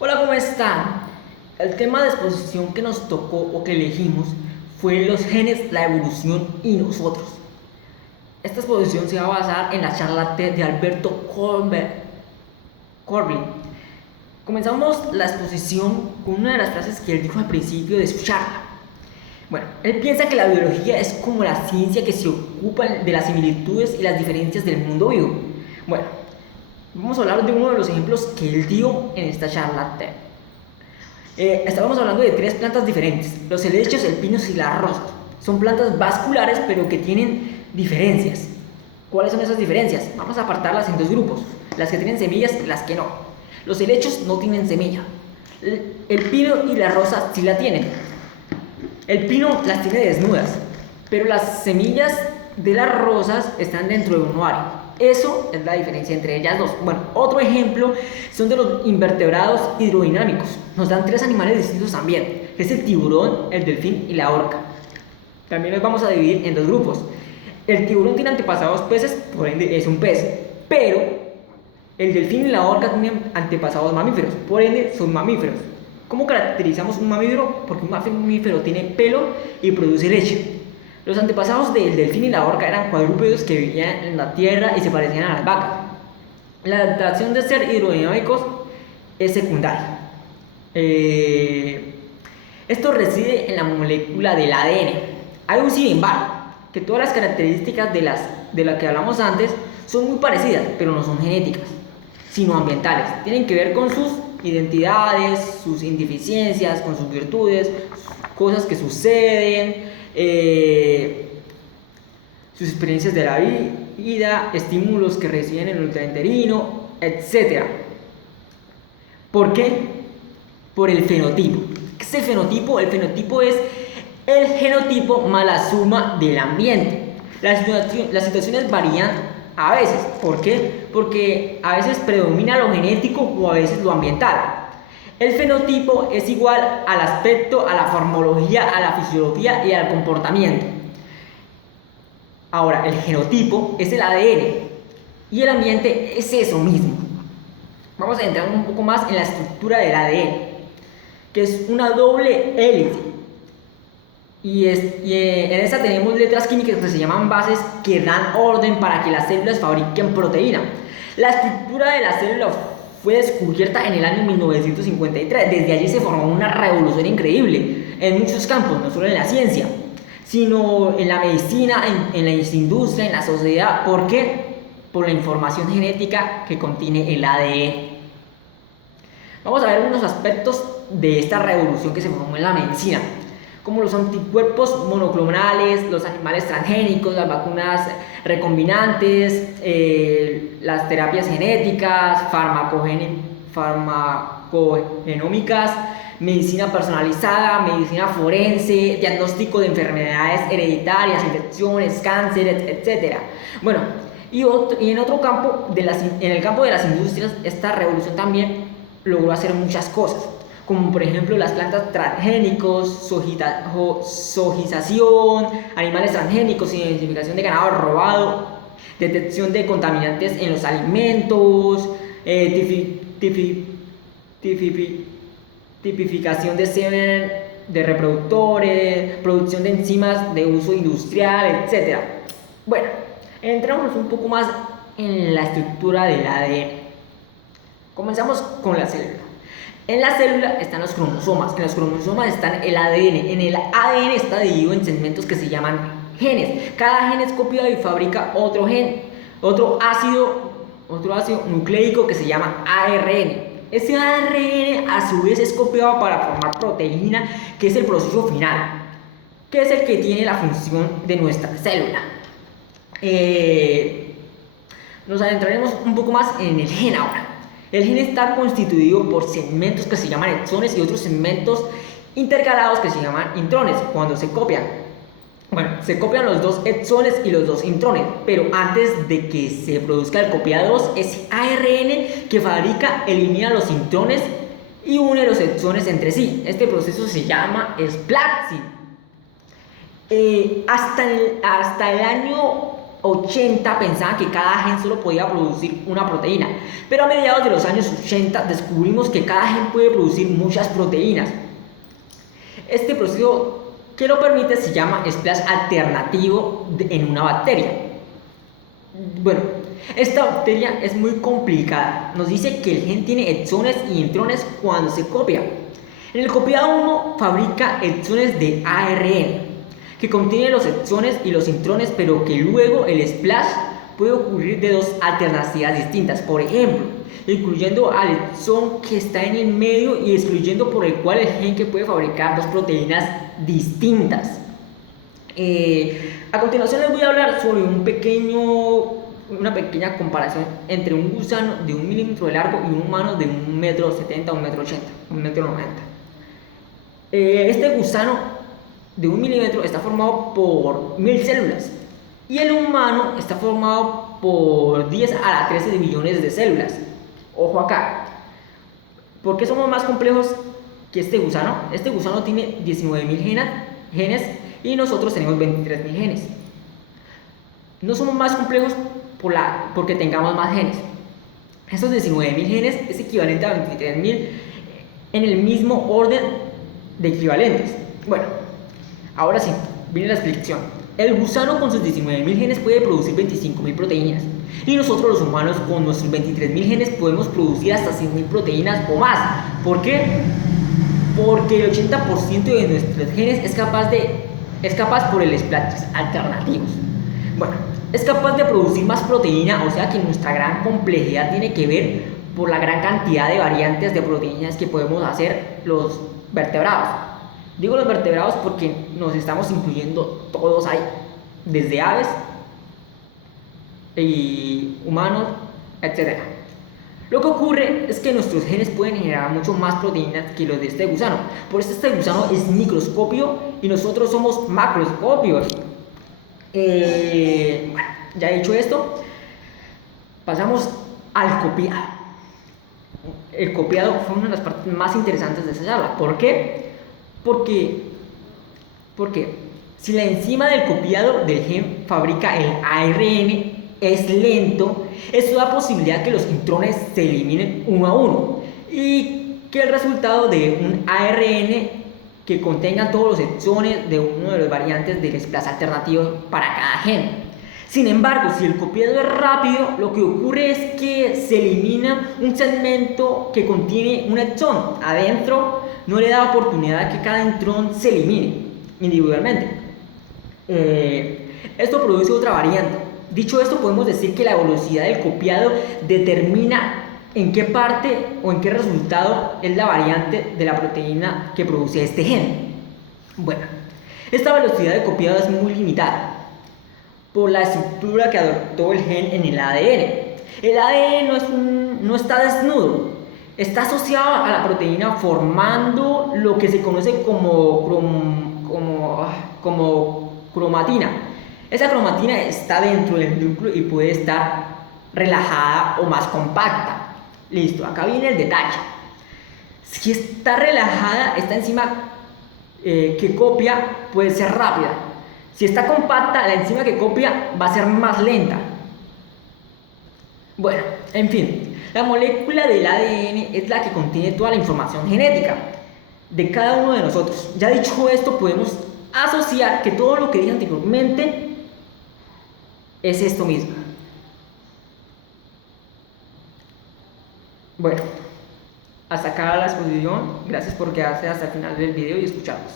Hola, ¿cómo están? El tema de exposición que nos tocó o que elegimos fue los genes, la evolución y nosotros. Esta exposición se va a basar en la charla TED de Alberto Corbin. Comenzamos la exposición con una de las frases que él dijo al principio de su charla. Bueno, él piensa que la biología es como la ciencia que se ocupa de las similitudes y las diferencias del mundo vivo. Bueno, vamos a hablar de uno de los ejemplos que él dio en esta charla TED. Estábamos hablando de tres plantas diferentes, los helechos, el pinos y las rosas. Son plantas vasculares pero que tienen diferencias. ¿Cuáles son esas diferencias? Vamos a apartarlas en dos grupos, las que tienen semillas y las que no. Los helechos no tienen semilla. El pino y la rosa sí la tienen. El pino las tiene desnudas, pero las semillas de las rosas están dentro de un ovario. Eso es la diferencia entre ellas dos. Bueno, otro ejemplo son de los invertebrados hidrodinámicos. Nos dan tres animales distintos también. Es el tiburón, el delfín y la orca. También los vamos a dividir en dos grupos. El tiburón tiene antepasados peces, por ende es un pez. Pero el delfín y la orca tienen antepasados mamíferos, por ende son mamíferos. ¿Cómo caracterizamos un mamífero? Porque un mamífero tiene pelo y produce leche. Los antepasados del delfín y la orca eran cuadrúpedos que vivían en la tierra y se parecían a las vacas. La adaptación de ser hidrodinámicos es secundaria. Esto reside en la molécula del ADN. Hay un sin embargo, que todas las características de las que hablamos antes son muy parecidas, pero no son genéticas, sino ambientales. Tienen que ver con sus identidades, sus indeficiencias, con sus virtudes, cosas que suceden, sus experiencias de la vida, estímulos que reciben en el intrauterino, etc. ¿Por qué? Por el fenotipo. ¿Qué es el fenotipo? El fenotipo es el genotipo más la suma del ambiente. Las situaciones varían a veces. ¿Por qué? Porque a veces predomina lo genético o a veces lo ambiental. El fenotipo es igual al aspecto, a la formología, a la fisiología y al comportamiento. Ahora, el genotipo es el ADN y el ambiente es eso mismo. Vamos a entrar un poco más en la estructura del ADN, que es una doble hélice. Y en esta tenemos letras químicas que se llaman bases que dan orden para que las células fabriquen proteína. La estructura de la célula fue descubierta en el año 1953. Desde allí se formó una revolución increíble en muchos campos, no solo en la ciencia, sino en la medicina, en la industria, en la sociedad. ¿Por qué? Por la información genética que contiene el ADN. Vamos a ver unos aspectos de esta revolución que se formó en la medicina, como los anticuerpos monoclonales, los animales transgénicos, las vacunas recombinantes, las terapias genéticas, farmacogenómicas, medicina personalizada, medicina forense, diagnóstico de enfermedades hereditarias, infecciones, cánceres, etc. Bueno, y en otro campo, en el campo de las industrias, esta revolución también logró hacer muchas cosas, como por ejemplo las plantas transgénicos, sojización, animales transgénicos, identificación de ganado robado, detección de contaminantes en los alimentos, tipificación de semen de reproductores, producción de enzimas de uso industrial, etc. Bueno, entramos un poco más en la estructura del ADN. Comenzamos con la célula. En la célula están los cromosomas. En los cromosomas están el ADN. En el ADN está dividido en segmentos que se llaman genes. Cada gen es copiado y fabrica otro gen, otro ácido nucleico que se llama ARN. Ese ARN a su vez es copiado para formar proteína, que es el proceso final, que es el que tiene la función de nuestra célula. Nos adentraremos un poco más en el gen ahora. El gen está constituido por segmentos que se llaman exones y otros segmentos intercalados que se llaman intrones cuando se copian. Bueno, se copian los dos exones y los dos intrones, pero antes de que se produzca el copiado, ese ARN que fabrica elimina los intrones y une los exones entre sí. Este proceso se llama splicing. Hasta el año 80 pensaban que cada gen solo podía producir una proteína, pero a mediados de los años 80 descubrimos que cada gen puede producir muchas proteínas. Este proceso que lo permite se llama splash alternativo en una bacteria. Bueno, esta bacteria es muy complicada. Nos dice que el gen tiene exones y intrones cuando se copia. En el copiado 1 fabrica exones de ARN que contiene los exones y los intrones, pero que luego el splash puede ocurrir de dos alternativas distintas. Por ejemplo, incluyendo al exón que está en el medio y excluyendo por el cual el gen que puede fabricar dos proteínas distintas. A continuación les voy a hablar sobre una pequeña comparación entre un gusano de 1 milímetro de largo y un humano de 1,70 metros, 1,80 m, 1,90 m. Este gusano de 1 milímetro está formado por 1000 células y el humano está formado por 10 a la 13 de millones de células. Ojo acá, ¿por qué somos más complejos que este gusano? Este gusano tiene 19.000 genes y nosotros tenemos 23.000 genes. No somos más complejos porque tengamos más genes. Estos 19.000 genes es equivalente a 23.000 en el mismo orden de equivalentes. Bueno, ahora sí, viene la explicación. El gusano con sus 19.000 genes puede producir 25.000 proteínas. Y nosotros los humanos con nuestros 23.000 genes podemos producir hasta 100.000 proteínas o más. ¿Por qué? Porque el 80% de nuestros genes es capaz por el splash alternativos. Bueno, es capaz de producir más proteína, o sea que nuestra gran complejidad tiene que ver por la gran cantidad de variantes de proteínas que podemos hacer los vertebrados. Digo los vertebrados porque nos estamos incluyendo todos ahí, desde aves y humanos, etc. Lo que ocurre es que nuestros genes pueden generar mucho más proteínas que los de este gusano. Por eso este gusano es microscopio y nosotros somos macroscopios. Bueno, ya dicho esto, pasamos al copiado. El copiado fue una de las partes más interesantes de esa charla. ¿Por qué? Porque si la enzima del copiado del gen fabrica el ARN es lento, esto da posibilidad que los intrones se eliminen uno a uno y que el resultado de un ARN que contenga todos los exones de uno de los variantes del splash alternativo para cada gen. Sin embargo, si el copiado es rápido, lo que ocurre es que se elimina un segmento que contiene un exón. Adentro no le da oportunidad a que cada intrón se elimine individualmente. Esto produce otra variante. Dicho esto, podemos decir que la velocidad del copiado determina en qué parte o en qué resultado es la variante de la proteína que produce este gen. Bueno, esta velocidad de copiado es muy limitada por la estructura que adoptó el gen en el ADN. El ADN no está desnudo, está asociado a la proteína formando lo que se conoce como cromatina. Esa cromatina está dentro del núcleo y puede estar relajada o más compacta. Listo, acá viene el detalle. Si está relajada, esta enzima que copia puede ser rápida. Si está compacta, la enzima que copia va a ser más lenta. Bueno, en fin, la molécula del ADN es la que contiene toda la información genética de cada uno de nosotros. Ya dicho esto, podemos asociar que todo lo que dije anteriormente es esto mismo. Bueno, hasta acá la exposición. Gracias por quedarse hasta el final del video y escucharnos.